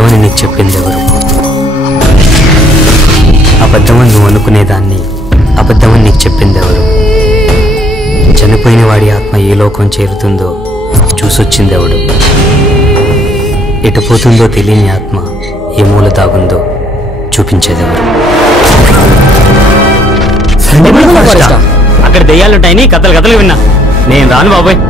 నిజమని నీకు చెప్పింది ఎవరు? అబద్ధమని నువ్వు అనుకునేదాన్ని అబద్ధమని నీకు చెప్పింది ఎవరు? చనిపోయిన వాడి ఆత్మ ఏ లోకం చేరుతుందో చూసొచ్చింది ఎవడు? ఎటు పోతుందో తెలియని ఆత్మ ఏ మూల దాగుందో చూపించేదెవరు? అక్కడ దెయ్యాలుంటాయని కథలు కథలు విన్నా. నేను రాను బాబాయ్.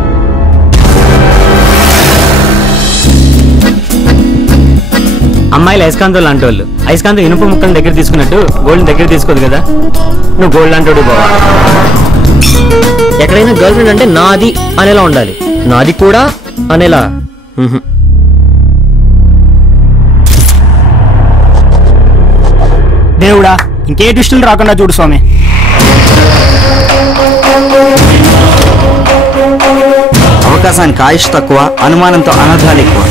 అమ్మాయిలు అయస్కాంతం లాంటి వాళ్ళు. అయస్కాంతం ఇనుప ముక్కలను దగ్గర తీసుకున్నట్టు గోల్డ్ దగ్గర తీసుకోదు కదా. నువ్వు గోల్డ్ లాంటి బాబా. ఎక్కడైనా గర్ల్ ఫ్రెండ్ అంటే నాది అనేలా ఉండాలి, నాది కూడా అనేలా. దేవుడా, ఇంకే ట్విస్టులు రాకుండా చూడు స్వామి. అవకాశానికి ఆయుష్ తక్కువ, అనుమానంతో అనర్థాలు ఎక్కువ.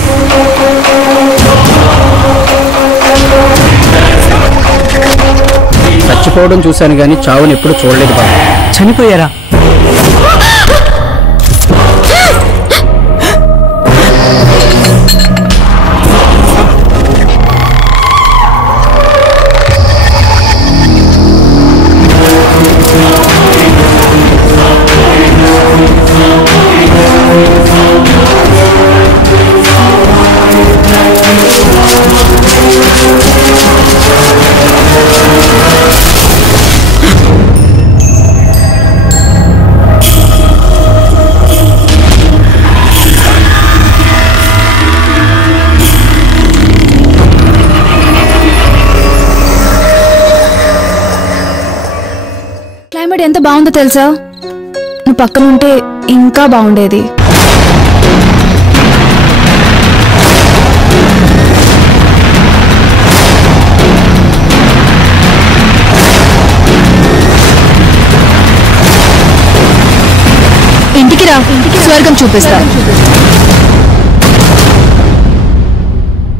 చచ్చిపోవడం చూశాను కానీ చావుని ఎప్పుడు చూడలేదు బాబా. చనిపోయారా? క్లైమేట్ ఎంత బాగుందో తెలుసా? నువ్వు పక్కన ఉంటే ఇంకా బాగుండేది. ఇంటికి రా, స్వర్గం చూపిస్తా.